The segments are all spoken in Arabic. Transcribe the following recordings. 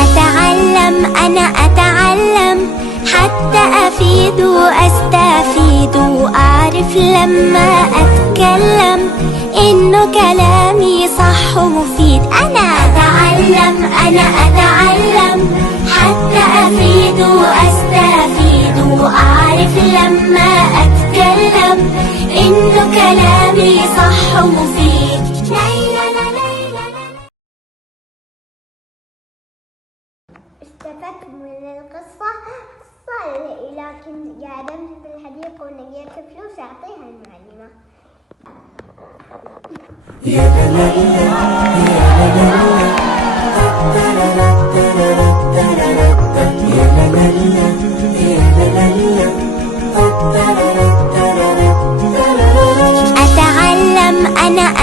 أتعلم أنا أتعلم حتى أفيد وأستفيد وأعرف لما أتكلم إنه كلامي صح ومفيد. أنا أتعلم حتى أفيد وأستفيد وأعرف لما أتكلم إنه كلامي صح ومفيد. استفدت من القصة لكن قعدت في الحديقة ولقيت فلوس أعطيها المعلمة.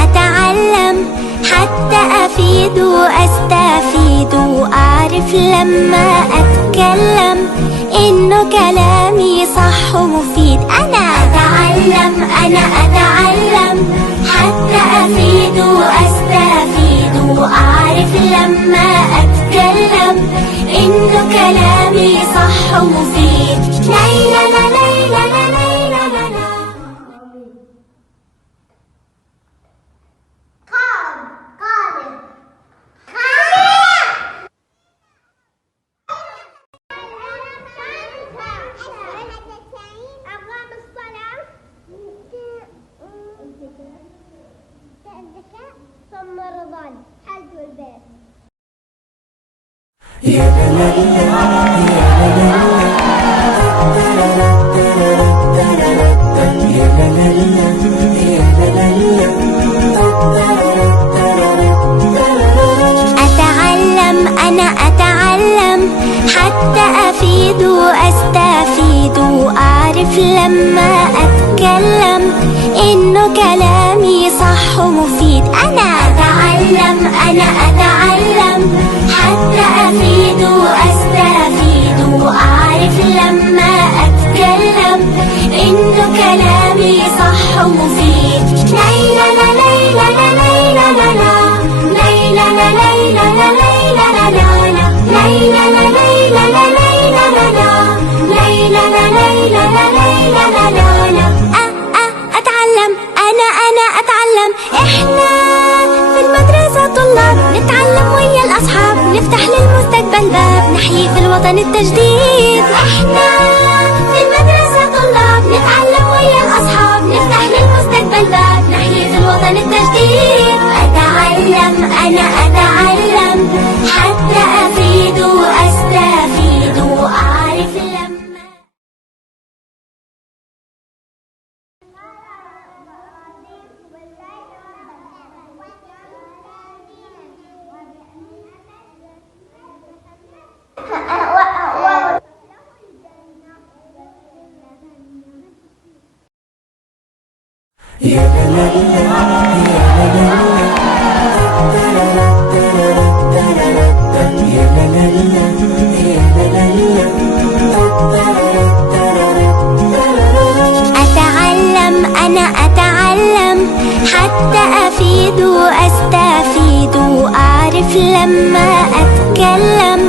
أتعلم حتى أفيد وأستفيد وأعرف لما أتكلم إنه كلامي صح ومفيد. أنا أتعلم حتى أفيد وأستفيد وأعرف لما أتكلم إنه كلامي صح ومفيد. ليلى ليلى ليلى ليلى ثم رمضان حج البيت. أتعلم حتى أفيد وأستفيد وأعرف لما أتكلم إنه كلامي صح ومفيد. أنا أتعلم حتى أفيد وأستفيد وأعرف لما أتكلم إنه كلامي صح ومفيد. ليلى ليلى ليلى ليلى ليلى أتعلم إحنا في المدرسة طلاب نتعلم ويا الأصحاب نفتح للمستقبل باب نحيي في الوطن التجديد. إحنا في المدرسة طلاب نتعلم ويا الأصحاب نفتح للمستقبل باب نحيي في الوطن التجديد. أتعلم حتى أفيد وأستفيد وأعرف لما أتعلم حتى أفيد وأستفيد وأعرف لما أتكلم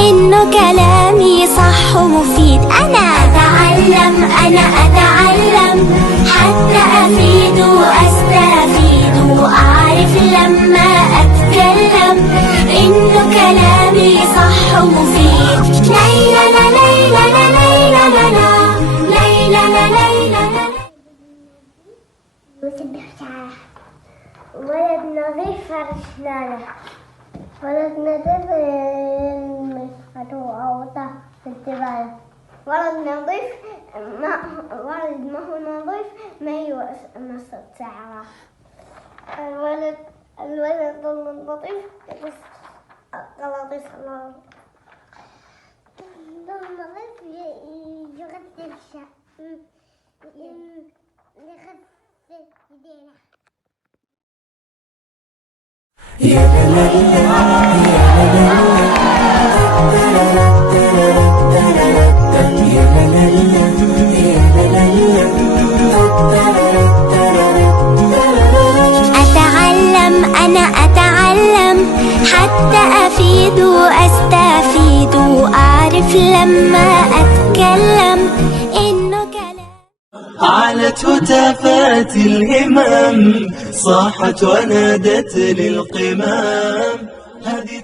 إنه كلامي صح ومفيد. أنا أتعلم حتى أفيد وأستفيد وأعرف لما أتكلم إنه كلامي صح ومفيد. ليلى ليلى ليلى ليلى ليلى ولد نظيف فرشنا له، ولد نظيف مسحته وعوضه في التباية. ولد نظيف ولد ما هو نظيف ما يمسط شعره. الولد النظيف يقص غلاطيس الله. النظيف يغسل الشعر يغسل يدينه. يا لا لا لا لا لا لا لا لا لا لما أتكلم إنه كلام. علت هتافات الهمم، صاحت ونادت للقمام، هذه